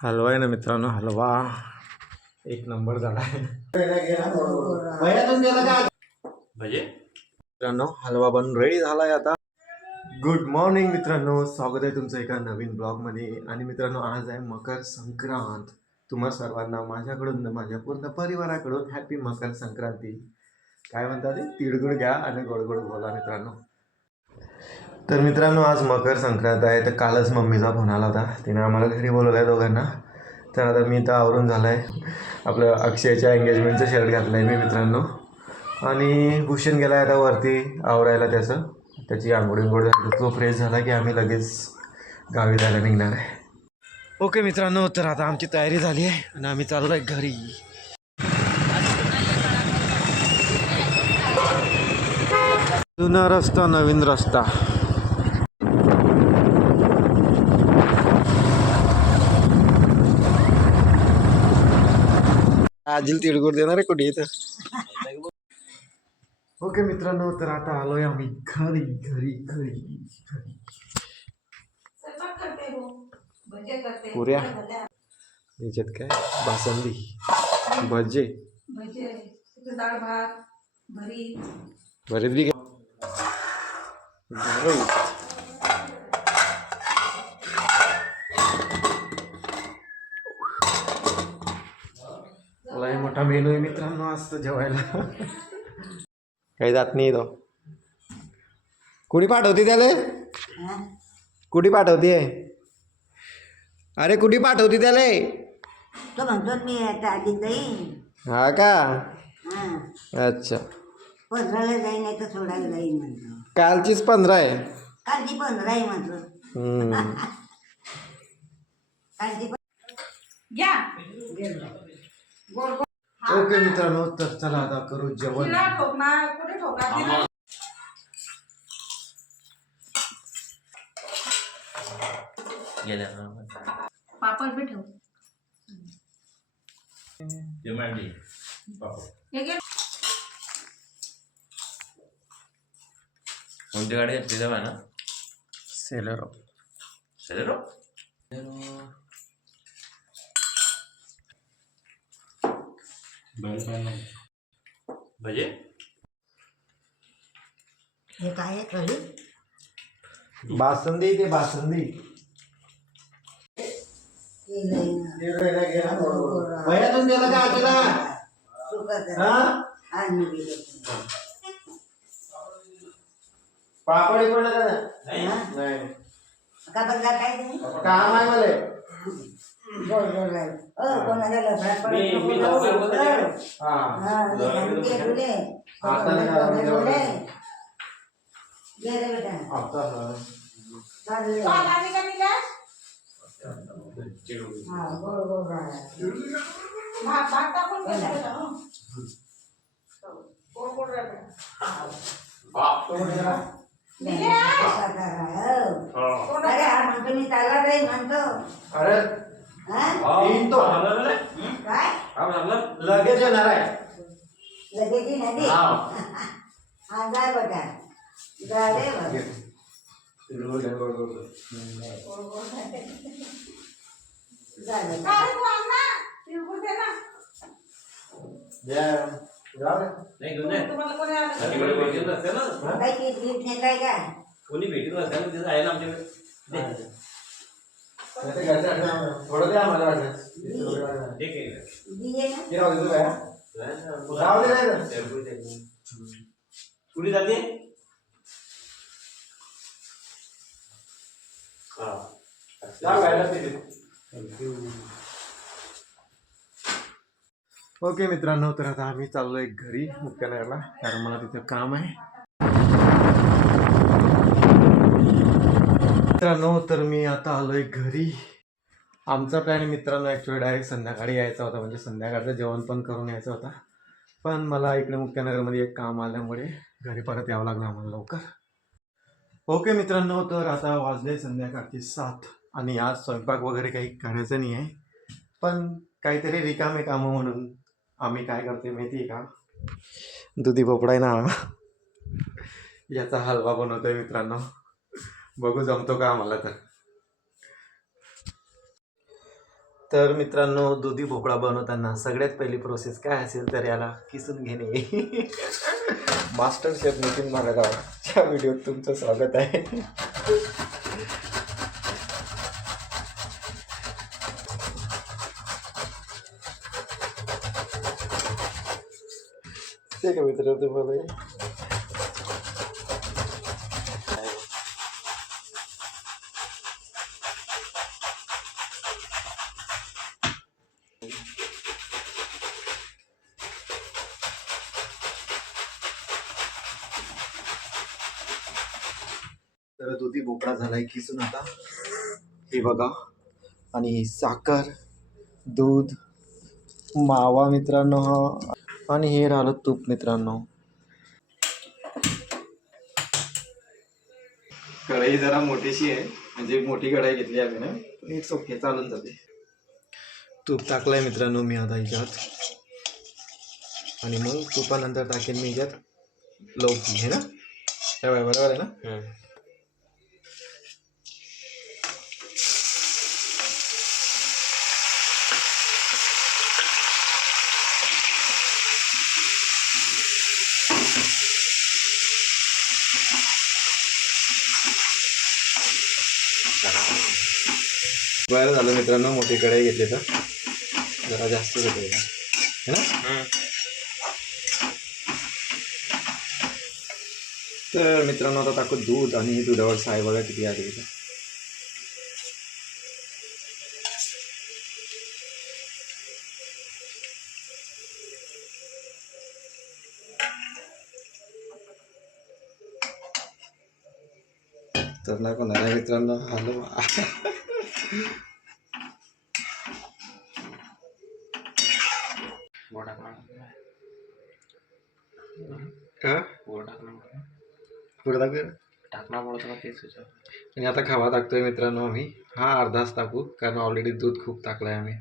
हलवा आहे ना मित्रांनो, हलवा एक नंबर झाला आहे. मित्रांनो हलवा बनून रेडी झाला आहे आता. गुड मॉर्निंग मित्रांनो, स्वागत आहे तुमचं एका नवीन ब्लॉगमध्ये. आणि मित्रांनो आज आहे मकर संक्रांत. तुम्हा सर्वांना माझ्याकडून माझ्या पूर्ण परिवाराकडून हॅपी मकर संक्रांती. काय म्हणतात ते, तिळगुळ घ्या आणि गोड गोड बोला मित्रांनो. तर मित्रांनो आज मकर संक्रांत आहे. तर कालच मम्मीचा फोन आला होता, तिने आम्हाला घरी बोलवलं आहे दोघांना. तर आता मी तर आवरून झालं आहे, आपलं अक्षयच्या एंगेजमेंटचं शर्ट घातलं आहे मी मित्रांनो. आणि भूषण गेला आहे आता वरती आवरायला त्याची आंघोळ झाली. तो फ्रेश झाला की आम्ही लगेच गावी जायला निघणार आहे. ओके मित्रांनो, तर आता आमची तयारी झाली आहे आणि आम्ही चाललो आहे घरी. जुना रस्ता नवीन रस्ता. आजील तिळगुळ देणार आहे कुठे इथं. ओके मित्रांनो, तर आता आलोय आम्ही घरी घरी घरी घरी. पुऱ्या याच्यात काय, बासुंदी, भजे, डाळ भात, भरीत बी काय. लय मोठा मेनू आहे मित्रांनो आज तर जेवायला. काही जात नाही तो. कुणी पाठवते त्याला, कुठे पाठवते, अरे कुठे पाठवते त्याला. तो म्हणतो मी आता आधी जाईन. हा का, हा अच्छा. 15ला जाईन नाही तर सोडायला जाईन म्हणतो. कालचीच 15 आहे. कालची 15 आहे म्हटलं. कालची घ्या. ओके मित्रांनो, तर चला आता करू जेवण. कुठे ठोका पापड बी ठेव. कोणती गाडी घेतली तेव्हा ना, सेलेरो. सेलेरो. भजे हे काय आहे कळी? बासुंदी, ते बासुंदी. पापड पण नाही का बघा काय काम आहे मला. कोणाला लफडा म्हणतो मी त्याला काही म्हणतो. अरे लगेच येणार आहे. लगेच नदी हा जाय बघा जाय बघा. कोणी भेटीत नसल्यामुळे तिथं आहे ना आमच्याकडे. थोडं द्या मला वाटलं. कुठे जाते. ओके मित्रांनो, तर आता आम्ही चाललोय घरी मुक्त्यानगरला, कारण मला तिथं काम आहे. मित्रांनो तर मी आता आलोय घरी. आमचा प्लॅन मित्रांनो ॲक्च्युली डायरेक्ट संध्याकाळी यायचा होता, म्हणजे संध्याकाळचं जेवण पण करून यायचं होता. पण मला इकडे मुक्त्यानगरमध्ये एक काम आल्यामुळे घरी परत यावं लागलं आम्हाला लवकर. ओके मित्रांनो, तर आता वाजले संध्याकाळची 7 आणि आज स्वयंपाक वगैरे काही करायचं नाही आहे. पण काहीतरी रिकामे कामं म्हणून आम्ही काय करते माहिती आहे का, दुधी भोपळा आहे ना, याचा हलवा बनवतोय मित्रांनो. बघू जमतो का आम्हाला. तर तर मित्रांनो, दुधी भोपळा बनवताना सगळ्यात पहिली प्रोसेस काय असेल तर याला किसून घेणे. मास्टर शेफ नितीन मालेगावच्या व्हिडिओत तुमचं स्वागत आहे. ते का मित्र तुम्हाला तर दुधी भोपळा झालाय किसून. आता हे बघा, आणि साखर, दूध, मावा मित्रांनो हा, आणि हे राहिलं तूप मित्रांनो. कढई जरा मोठीशी आहे, म्हणजे मोठी कढई घेतली आम्ही ना, इट्स ओके, चालून जाते. तूप टाकलंय मित्रांनो मी आता ह्याच्यात, आणि मग तुपानंतर टाकेन मी ह्याच्यात लौकी. आहे ना, काय बरोबर आहे ना. बरं झालं मित्रांनो, मोठी कढई घेतली तर जरा जास्तच होते है ना. तर मित्रांनो आता टाकू दूध, आणि दुधावर साय बघा किती आली इथं. तर नाही पण आहे मित्रांनो हलवा. टाकणार पडतो तेच. आणि आता खावा टाकतोय मित्रांनो आम्ही. हा अर्धाच टाकू, कारण ऑलरेडी दूध खूप टाकलंय आम्ही.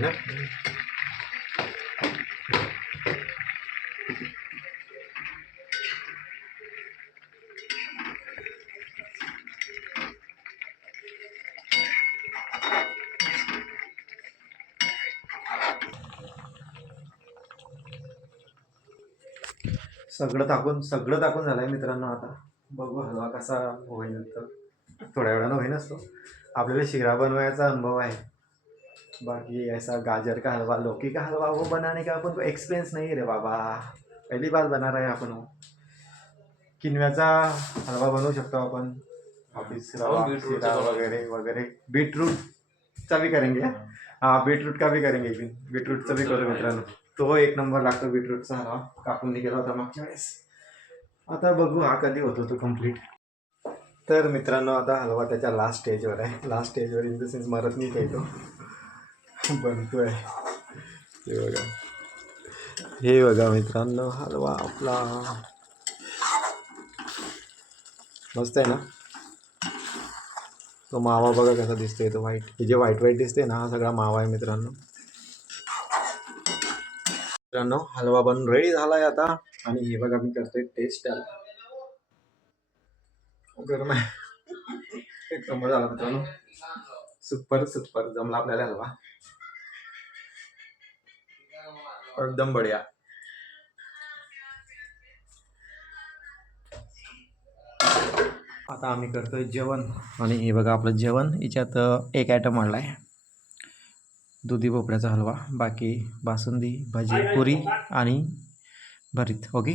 ना सगळं टाकून झालंय मित्रांनो. आता बघू हलवा कसा होईल. तर थोड्या वेळानं होईनच तो. आपल्याला शिरा बनवायचा अनुभव आहे, बाकी ऐसा गाजर का हलवा, लौकी का हलवा वो बनाने का अपन को एक्सपीरियंस नहीं रे बाबा. पहली बार बना रहे आपण वो. किनव्याचा हलवा बनवू शकतो आपण, ऑफिस रवा, शिरा वगैरे वगैरे. बीटरूटचा भी करेंगे. हाँ, बीटरूट का भी करेंगे. बीटरूटचा भी करू मित्रांनो, तो एक नंबर लागतो बीटरूटचा हलवा. कापून निघाला होता मागच्या वेळेस. आता बघू हा कधी होतो तो कम्प्लीट. तर मित्रांनो आता हलवा त्याच्या लास्ट स्टेजवर आहे. लास्ट स्टेजवर इन द सेन्स मरत नाही काही, तो बनतोय. हे बघा मित्रांनो हलवा आपला मस्त आहे ना. तो मावा बघा कसा दिसतोय, तो व्हाईट, हे जे व्हाईट व्हाईट दिसते ना, हा सगळा मावा आहे मित्रांनो. हलवा बनून रेडी झालाय आता, आणि हे बघा मी करतोय टेस्ट. गरम आहे. एक नंबर झाला मित्रांनो, सुपर सुपर जमला आपल्याला हलवा, एकदम बढिया. आता आम्ही करतोय जेवण, आणि हे बघा आपलं जेवण. याच्यात एक आयटम वाढला आहे, दुधी भोपळ्याचा हलवा. बाकी बासुंदी, भाजी, पुरी आणि भरीत. ओके,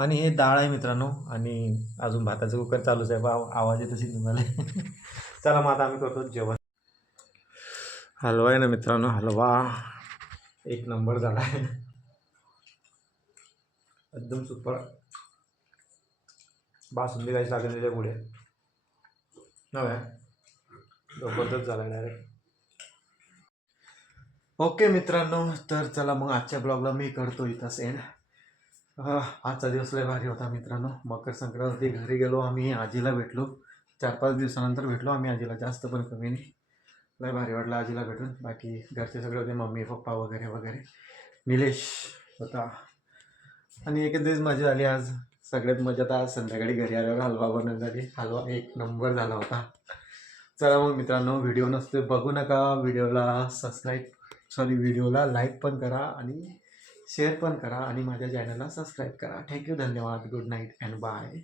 आणि हे डाळ आहे मित्रांनो, आणि अजून भाताचं कुकर चालूच आहे, आवाज येत असेल तुम्हाला. चला मग आता आम्ही करतो जेवण. हलवा आहे ना मित्रांनो, हलवा एक नंबर झाला आहे, एकदम सुपर. बासुंदी काहीच लागेल त्याच्या पुढे नव्हे, जबरदस्त झाला डायरेक्ट. ओके मित्रांनो, तर चला मग आजच्या ब्लॉगला मी करतो इथं सेंड. आजचा दिवस लय भारी होता मित्रांनो. मकर संक्रांती घरी गेलो आम्ही, आजीला भेटलो, 4-5 दिवसानंतर भेटलो आम्ही आजीला, जास्त पण कमी नाही. लय भारी वाटलं आजीला भेटून. बाकी घरचे सगळे होते, मम्मी पप्पा वगैरे वगैरे, निलेश होता, आणि एकच दिवस मजा झाली आज. सगळ्यात मजा तर आज संध्याकाळी घरी आल्यावर हलवा बनवण्यासाठी. हलवा एक नंबर झाला होता. चला मग मित्रांनो, व्हिडिओ नसते बघू नका, व्हिडिओला लाईक पण करा आणि शेअर पण करा आणि माझ्या चॅनलला सबस्क्राईब करा. थँक्यू, धन्यवाद, गुड नाईट अँड बाय.